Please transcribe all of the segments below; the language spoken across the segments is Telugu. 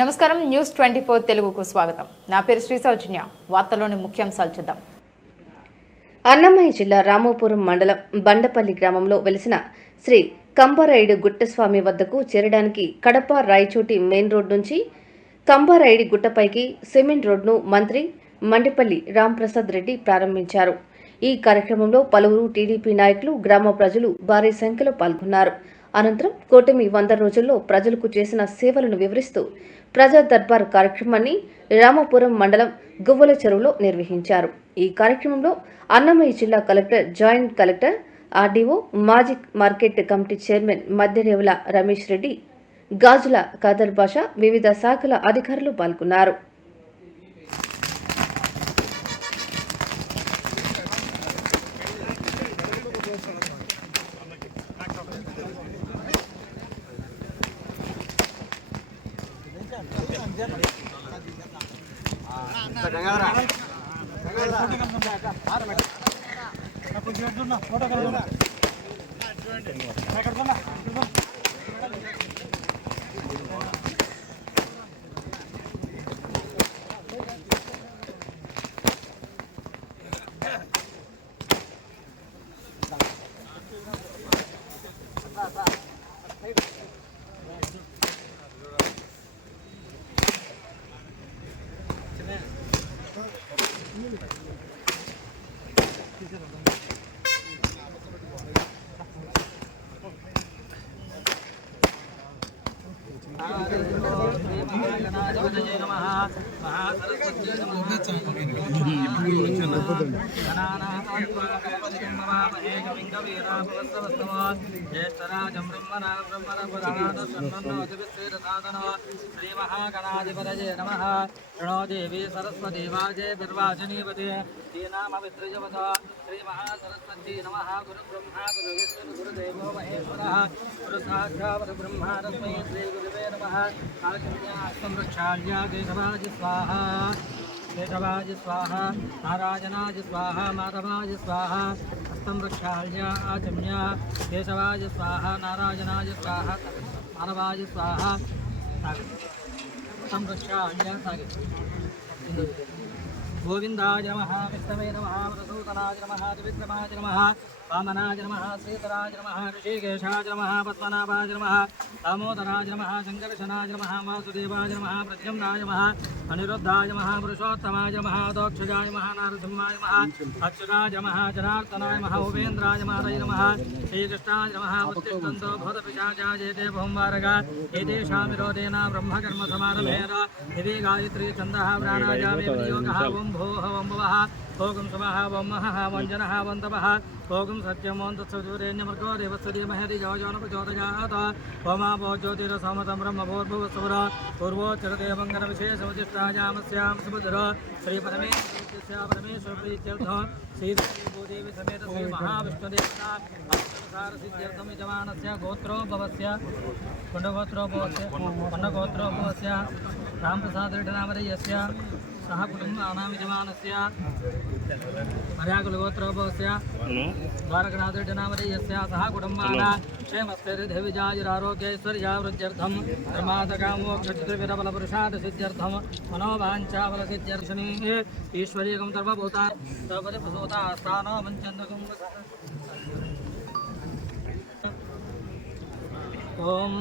నమస్కారం న్యూస్ 24 తెలుగుకు స్వాగతం. నా పేరు శ్రీ సౌజన్య. వార్తలోని ముఖ్యాంశాలు చూద్దాం. అన్నమయ్య జిల్లా రామాపురం మండలం బండపల్లి గ్రామంలో వెలిసిన శ్రీ కంబారాయుడు గుట్టస్వామి వద్దకు చేరడానికి కడప రాయచోటి మెయిన్ రోడ్ నుంచి కంబారాయుడి గుట్టపైకి సిమెంట్ రోడ్ను మంత్రి మండిపల్లి రాంప్రసాద్ రెడ్డి ప్రారంభించారు. ఈ కార్యక్రమంలో పలువురు టీడీపీ నాయకులు, గ్రామ ప్రజలు భారీ సంఖ్యలో పాల్గొన్నారు. అనంతరం కూటమి 100 రోజుల్లో ప్రజలకు చేసిన సేవలను వివరిస్తూ ప్రజా దర్బార్ కార్యక్రమాన్ని రామాపురం మండలం గువ్వల చెరువులో నిర్వహించారు. ఈ కార్యక్రమంలో అన్నమయ్య జిల్లా కలెక్టర్, జాయింట్ కలెక్టర్, ఆర్డీఓ, మాజీ market committee chairman Madhyarevula Ramesh Reddy, Gajula Khader Basha, వివిధ శాఖల అధికారులు పాల్గొన్నారు. श्रीमहागणाधिपतये नमः। प्रणो देवी सरस्वती वाजे निर्वाचनीवते दीनामवित्रजवत श्रीमहासरस्वती नमः। गुरुब्रह्मा गुरुविष्णु गुरुदेवो महेश्वरः गुरुसाक्षात् परब्रह्मा तस्मै श्रीगुरुवे नमः। आचम्यास्तं रक्षाल्या केशवाज स्वाहा, केशवाज स्वाहा, नारायणाज स्वाहा, माधवाज स्वाहा। हस्तं रक्षाल्या आचम्या केशवाज स्वाहा, नारायणाज स्वाहा, माधवाज स्वाहा। हस्तं रक्षाल्या गोविंदाय नमः, विष्णवे नमः, वरसूतनाय नमः, त्रिविक्रमाय नमः, वामनाय नमः, श्रीधराय नमः, ऋषिकेशाय नमः, पद्मनाभाय नमः, दामोदराय नमः, शङ्करशनाय नमः, वासुदेवाय नमः, प्रद्युम्नाय नमः, अनिरुद्धाय नमः, पुरुषोत्तमाय नमः, दोक्षजाय नमः, नारसिंहाय नमः, अच्युताय नमः, जनार्दनाय नमः, उपेन्द्राय नमः, श्रीकृष्णाय नमः। उत्तिष्ठन्तो भूतपिशाचाय ते बहुमार्ग एतेषां विरोधेन ब्रह्मकर्म समारभेन दिवि गायत्री छन्दः प्राणायामे विनियोगः। ओं भोः ओं भुवः ओं सुवः ओं महः ओं जनः ओं तपः ओं सत्यम् ओं तत्सवितुर्वरेण्यमर्गो देवस्य धीमहि धियो यो न प्रचोदयात्। ओमापो ज्योतिरसमतं ब्रह्मभूर्भुवस्सुर पूर्वोच्चरते मङ्गलविशेषमुचिष्टायामस्यां सुभद्रो श्रीपरमेश्वरस्य परमेश्वरप्रीत्यर्थं श्रीदेवी समेत श्री महाविष्णुदेवता सिद्ध्यर्थं यजमानस्य गोत्रोद्भवस्य कुण्डगोत्रोद्भवस्य रामप्रसादरेड्डिनामधेयस्य सह कुटुम्बानां यजमानस्य हर्याकुलगोत्रोद्भवस्य द्वारकनाथरेड्डिनामधेयस्य सह कुटुम्बानां क्षेमस्थैर्यविजयायुरारोग्यैश्वर्यावृद्ध्यर्थं धर्मादकामोक्षचतुर्विधबलपुरुषार्थसिद्ध्यर्थं मनोवाञ्छाबलसिद्ध्यर्थं ईश्वरीयं सर्वभूता सर्वप्रसूता स्थानो मञ्चन्दकं ओम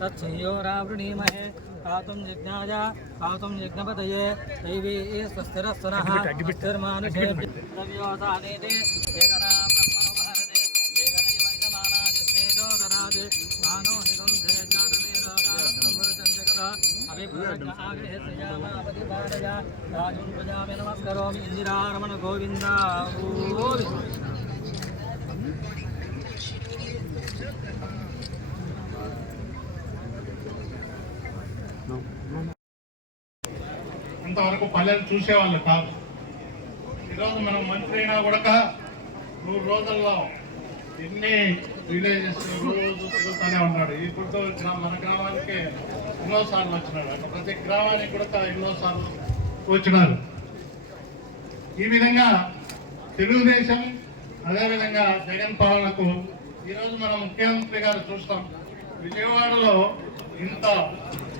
तत्संयोरावृणीमहे पातुं यज्ञाय पातुं यज्ञपतये दैवी स्वस्तिरस्वनः स्थिर्मानुषे द्रव्योदानेते एकदा ब्रह्मणोपहरते एकदैव यजमानादिस्तेजोदरादि मानो हितं धेज्ञातवीरोगात्तमुरचञ्चकर अभिप्रज्ञागृहे सयामापतिपादय राजुं प्रजामे नमस्करोमि इन्दिरारमण गोविन्द गोविन्द। ఇంతవరకు పల్లెలు చూసేవాళ్ళు కాదు. ఈరోజు మనం మంత్రి అయినా కూడా 100 రోజుల్లో ఎన్ని విలేజెస్ రోజు తిరుగుతూనే ఉన్నాడు. ఇప్పుడు మన గ్రామానికి ఎన్నోసార్లు వచ్చినాడు, అక్కడ ప్రతి గ్రామానికి కూడా ఎన్నోసార్లు వచ్చినారు. ఈ విధంగా తెలుగుదేశం అదేవిధంగా జగన్ పాలనకు ఈరోజు మనం ముఖ్యమంత్రి గారు చూస్తాం. విజయవాడలో ఇంత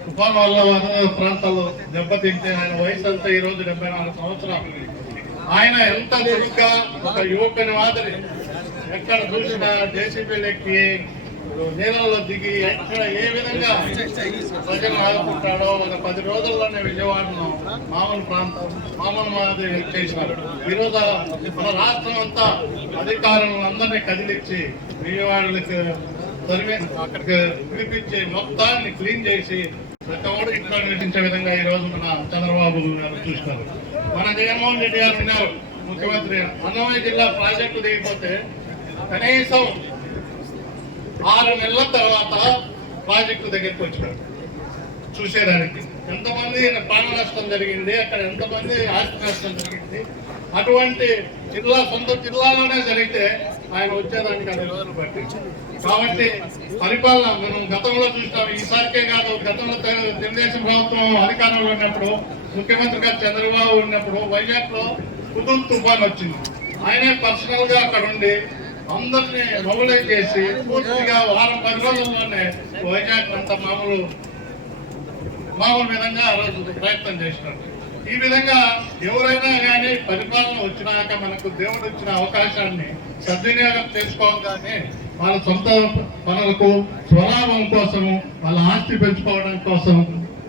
తుఫాన్ వల్ల వరద ప్రాంతాల్లో దెబ్బతింటే ఆయన వయసు అంతా ఈ రోజు 74 సంవత్సరాలు. ఆయన ఎంత చురుగ్గా ఒక యువకుని మాదిరి ఎక్కడ చూసినా జేసీబీలు ఎక్కి నీళ్ళలో దిగి ఎక్కడ ఏ విధంగా ప్రజలు ఆదుకుంటాడో ఒక 10 రోజుల్లోనే విజయవాడను మామూలు మాదిరి చేసినారు. ఈరోజు మన రాష్ట్రం అంతా అధికారులను అందరినీ కదిలించి విజయవాడలకు అక్కడికి పిలిపించి మొత్తాన్ని క్లీన్ చేసి ప్రతి ఇంట్లో నివసించే విధంగా ఈ రోజు మన చంద్రబాబు గారు చూస్తున్నారు. మన జగన్మోహన్ రెడ్డి గారు ఉన్నారు ముఖ్యమంత్రి. అన్నమయ్య జిల్లా ప్రాజెక్టు దిగిపోతే కనీసం 6 నెలల తర్వాత ప్రాజెక్టు దగ్గరికి వచ్చినారు చూసేదానికి. ఎంతమంది ప్రాణ నష్టం జరిగింది, అక్కడ ఎంతమంది ఆస్తి నష్టం జరిగింది. అటువంటి సొంత జిల్లాలోనే జరిగితే ఆయన వచ్చేదానికి 10 రోజులు పట్టింది. కాబట్టి పరిపాలన మనం గతంలో చూసినాం. ఈసారికే కాదు, గతంలో తెలుగుదేశం ప్రభుత్వం అధికారంలో ఉన్నప్పుడు ముఖ్యమంత్రిగా చంద్రబాబు ఉన్నప్పుడు వైజాగ్ లో హుదూద్ తుఫాన్ వచ్చింది. ఆయనే పర్సనల్ గా అక్కడ ఉండి అందరినీ మొబిలైజ్ చేసి పూర్తిగా 10 రోజుల్లోనే వైజాగ్ అంత మామూలు విధంగా ఆ రోజు ప్రయత్నం చేసినారు. ఈ విధంగా ఎవరైనా కానీ పరిపాలన వచ్చినాక మనకు దేవుడు ఇచ్చిన అవకాశాన్ని సద్వినియోగం చేసుకోవాలి. కానీ వాళ్ళ సొంత పనులకు స్వలాభం కోసము వాళ్ళ ఆస్తి పెంచుకోవడం కోసం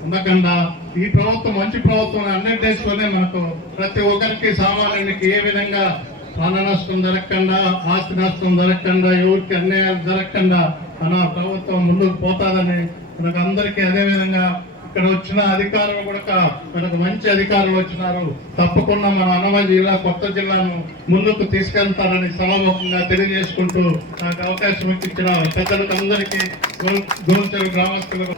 ఉండకుండా ఈ ప్రభుత్వం మంచి ప్రభుత్వం 100 days లోనే మనకు ప్రతి ఒక్కరికి సామాన్యునికి ఏ విధంగా ప్రాణ నష్టం జరగకుండా, ఆస్తి నష్టం జరగకుండా, ఎవరికి అన్యాయాలు జరగకుండా మన ప్రభుత్వం ముందుకు పోతాదని మనకు అందరికీ. అదేవిధంగా ఇక్కడ వచ్చిన అధికారులు కూడా మనకు మంచి అధికారులు వచ్చినారు. తప్పకుండా మన అన్నమయ్య జిల్లా కొత్త జిల్లాను ముందుకు తీసుకెళ్తారని సభాముఖంగా తెలియజేసుకుంటూ నాకు అవకాశం ఇచ్చిన పెద్దలకు అందరికీ, గోల్చెరు గ్రామస్తులకు